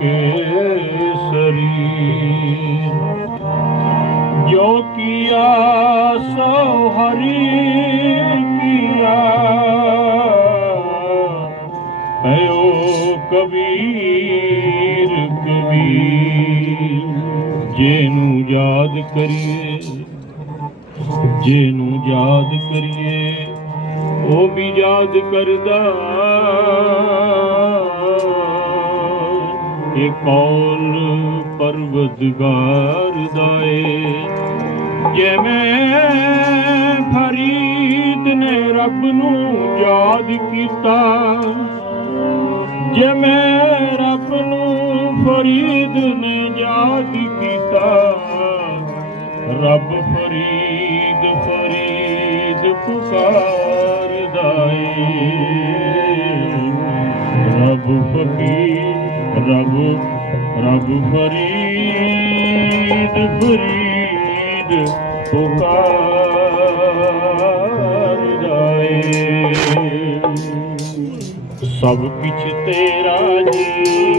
ਕਰ ਜੋ ਕੀਆ ਸੋ ਹਰੀ ਕੀਆ ਐਓ ਕਬੀਰ ਕਬੀਰ ਜਿਹਨੂੰ ਯਾਦ ਕਰੀਏ ਜਿਹਨੂੰ ਯਾਦ ਕਰੀਏ ਉਹ ਵੀ ਯਾਦ ਕਰਦਾ ਇਹ ਕੌਣ ਪਰਵਦਗਾਰ ਦਾਏ? ਜਿਵੇਂ ਫਰੀਦ ਨੇ ਰੱਬ ਨੂੰ ਯਾਦ ਕੀਤਾ, ਜਿਵੇਂ ਰੱਬ ਨੂੰ ਫਰੀਦ ਨੇ ਯਾਦ ਕੀਤਾ, ਰੱਬ ਫਰੀਦ ਫਰੀਦ ਪੁਕਾਰਦਾ ਏ ਰੱਬ ਫਕੀਰ ਰੱਬ ਰੱਬ ਫਰੀਦ ਫਰੀਦ ਪੁਕਾਰਦਾ ਏ ਸਭ ਕਿਛ ਤੇਰਾ ਜੀ,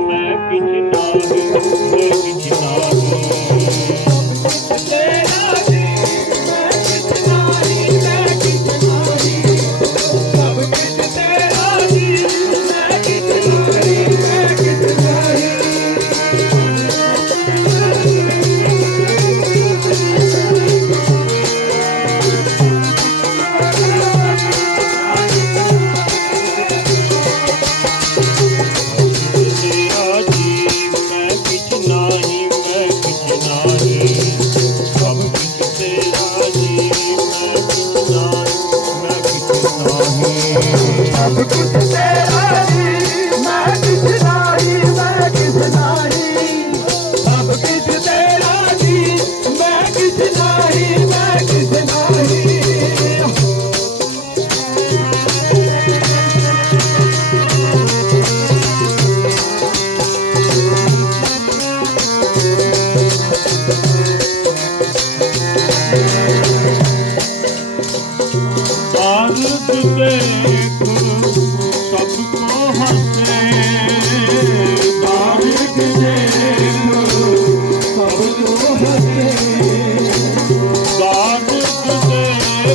ਮੈਂ ਕਿਛ ਨਾਹੀ ਮੈਂ ਕਿਛ ਨਾਹੀ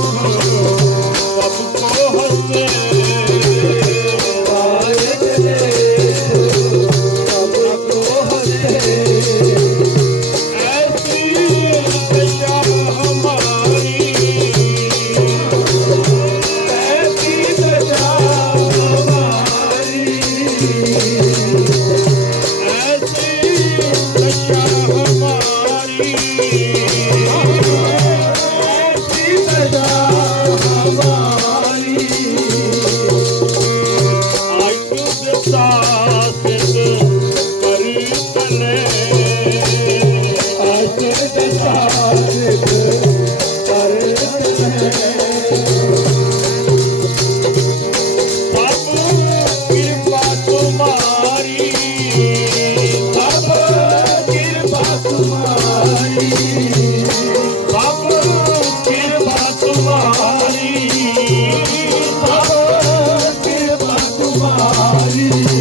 Cristo. Hallelujah.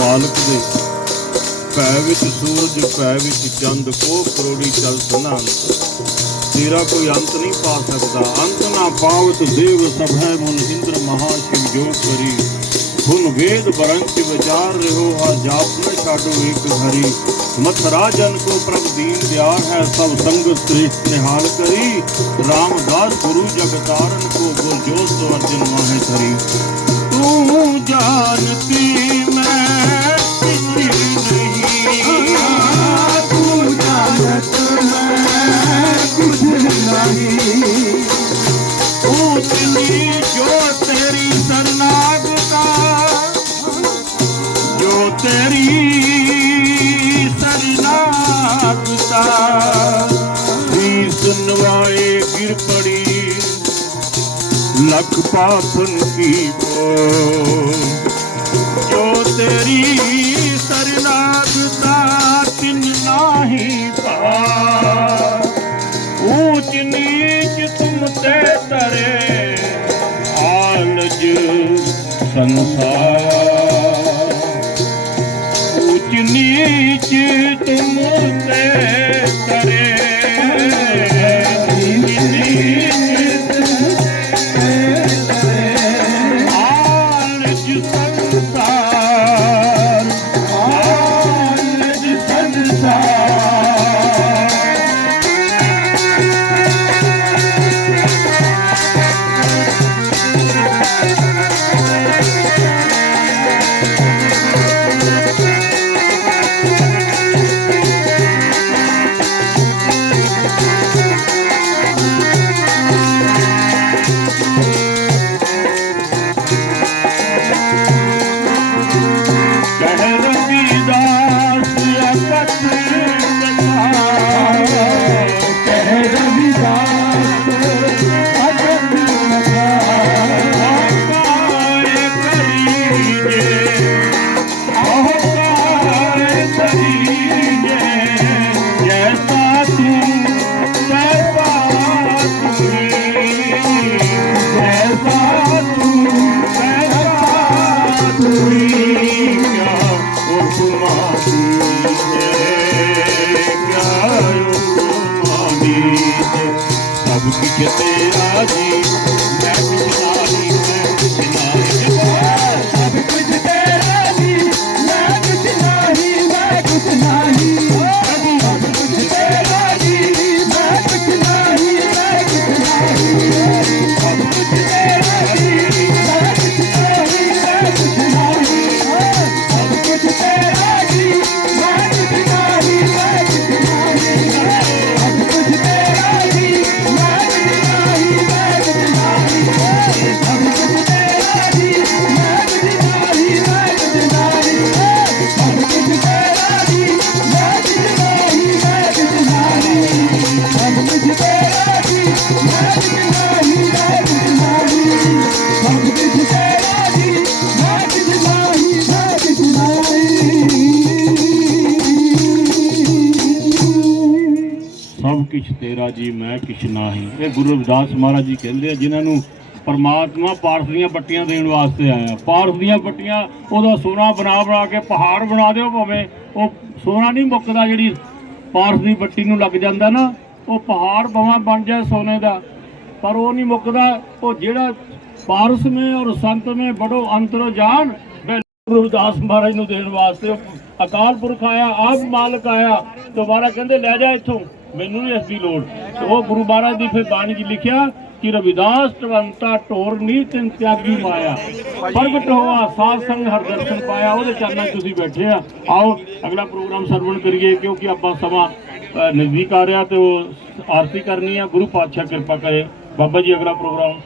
ਮਾਲਕ ਦੇ ਪੈ ਵਿੱਚ ਸੂਰਜ ਭੈ ਵਿੱਚ ਚੰਦ, ਕੋ ਕਰੋੜੀ ਚਲ ਸੁਨਾੰਤ ਤੇਰਾ ਕੋਈ ਅੰਤ ਨਹੀਂ ਪਾ ਸਕਦਾ। ਅੰਤ ਨਾ ਪਾਵਤ ਦੇਵ ਸਭੈ ਹੈ ਇੰਦਰ ਮਹਾ ਸ਼ਿਵ ਜੋ ਕਰੀ। ਹੁਨ ਵੇਦ ਬਰੰਚ ਵਿਚਾਰ ਰਹੋ ਆ ਜਾਪ ਨ ਛਾਡੋ ਏਕ ਹਰੀ ਮਤ ਰਾਜਨ ਕੋ ਪ੍ਰਭ ਦੀਨ ਦਿਆਰ ਹੈ, ਸਭ ਸੰਗਤ ਸ੍ਰੇਸ਼ਟ ਨਿਹਾਲ ਕਰੀ। ਰਾਮਦਾਸ ਗੁਰੂ ਜਗ ਤਾਰਨ ਕੋ ਗੁਰ ਜੋਤ ਅਰਜਨ ਮਾਹੇ ਧਰੀ। ਤੂੰ ਜਾਣਤੀ ਮੈਂ ਜੋ ਤੇਰੀ। ਸਰਨਾਗਤਾ ਵੀ ਸੁਨਵਾਏ ਗਿਰ ਪੜੀ, ਲੱਖ ਪਾਪਨ ਕੀ ਬੋ ਜੋ ਤੇਰੀ ਸਰਨਾਗਤਾ ਤਿਨ ਨਾਹੀ ਪਾ ਊਚ ਨੀਚ ਤੁਮ ਤੇ ਤਰੇ, ਆਲਜ ਸੰਸਾਰ। ਉਪਮਾ ਦੀਜੇ ਸਭ ਕੁਝ ਤੇਰਾ ਜੀ ਮੈਂ ਕੁਝ ਨਹੀਂ ਮੈਂ ਕੁਝ ਨਹੀਂ ਸਭ ਕੁਝ ਤੇਰਾ ਜੀ ਮੈਂ ਕੁਛ ਨਹੀਂ ਮੈਂ ਕੁਛ ਨਹੀਂ ਸਭ ਕੁਝ ਤੇਰਾ ਜੀ ਮੈਂ ਕੁਛ ਨਹੀਂ ਮੈਂ ਕੁਛ ਨਹੀਂ ਸਭ ਕੁਝ ਤੇਰਾ ਜੀ ਮੈਂ ਕੁਛ ਨਹੀਂ ਮੈਂ ਕੁਛ ਕਿਛ ਤੇਰਾ ਜੀ ਮੈਂ ਕਿਛ ਨਾਹੀ। ਇਹ ਗੁਰੂ ਰਵਿਦਾਸ ਮਹਾਰਾਜ ਜੀ ਕਹਿੰਦੇ ਆ, ਜਿਨ੍ਹਾਂ ਨੂੰ ਪਰਮਾਤਮਾ ਪਾਰਸ ਦੀਆਂ ਪੱਟੀਆਂ ਦੇਣ ਵਾਸਤੇ ਆਇਆ ਪਾਰਸ ਦੀਆਂ ਪੱਟੀਆਂ, ਉਹਦਾ ਸੋਨਾ ਬਣਾ ਬਣਾ ਕੇ ਪਹਾੜ ਬਣਾ ਦਿਓ ਭਾਵੇਂ। ਉਹ ਸੋਨਾ ਨਹੀਂ ਮੁੱਕਦਾ ਜਿਹੜੀ ਪਾਰਸ ਦੀ ਪੱਟੀ ਨੂੰ ਲੱਗ ਜਾਂਦਾ ਨਾ, ਉਹ ਪਹਾੜ ਭਾਵੇਂ ਬਣ ਜਾਏ ਸੋਨੇ ਦਾ, ਪਰ ਉਹ ਨਹੀਂ ਮੁੱਕਦਾ। ਉਹ ਜਿਹੜਾ ਪਾਰਸ ਮੇ ਔਰ ਸੰਤ ਮੇ ਬੜੋ ਅੰਤਰ ਜਾਣ, ਮੈਂ ਗੁਰੂ ਰਵਿਦਾਸ ਮਹਾਰਾਜ ਨੂੰ ਦੇਣ ਵਾਸਤੇ ਅਕਾਲ ਪੁਰਖ ਆਇਆ, ਆਪ ਮਾਲਕ ਆਇਆ। ਦੁਬਾਰਾ ਕਹਿੰਦੇ, ਲੈ ਜਾ ਇੱਥੋਂ। ਮੈਨੂੰ ਨਹੀਂ ਇਸ ਦੀ ਲੋੜ। ਉਹ ਗੁਰੂ ਮਹਾਰਾਜ ਦੀ ਫਿਰ ਬਾਣੀ 'ਚ ਲਿਖਿਆ ਕਿ ਰਵਿਦਾਸ ਟਵੰਤਾ ਟੋਰ ਨੀਤਿਨ ਤਿਆਗੀ ਮਾਇਆ। ਪ੍ਰਗਟ ਹੋਆ ਸਾਧ ਸੰਗ ਹਰ ਦਰਸ਼ਨ ਪਾਇਆ ਉਹਦੇ ਚਰਨਾਂ 'ਚ ਤੁਸੀਂ ਬੈਠੇ ਆ। ਆਓ ਅਗਲਾ ਪ੍ਰੋਗਰਾਮ ਸਰਵਣ ਕਰੀਏ ਕਿਉਂਕਿ ਆਪਾਂ ਸਮਾਂ ਅ, ਨਜ਼ਦੀਕ ਆ ਰਿਹਾ ਤੇ ਉਹ ਆਰਤੀ ਕਰਨੀ ਆ। ਗੁਰੂ ਪਾਤਸ਼ਾਹ ਕਿਰਪਾ ਕਰੇ। ਬਾਬਾ ਜੀ ਅਗਲਾ ਪ੍ਰੋਗਰਾਮ।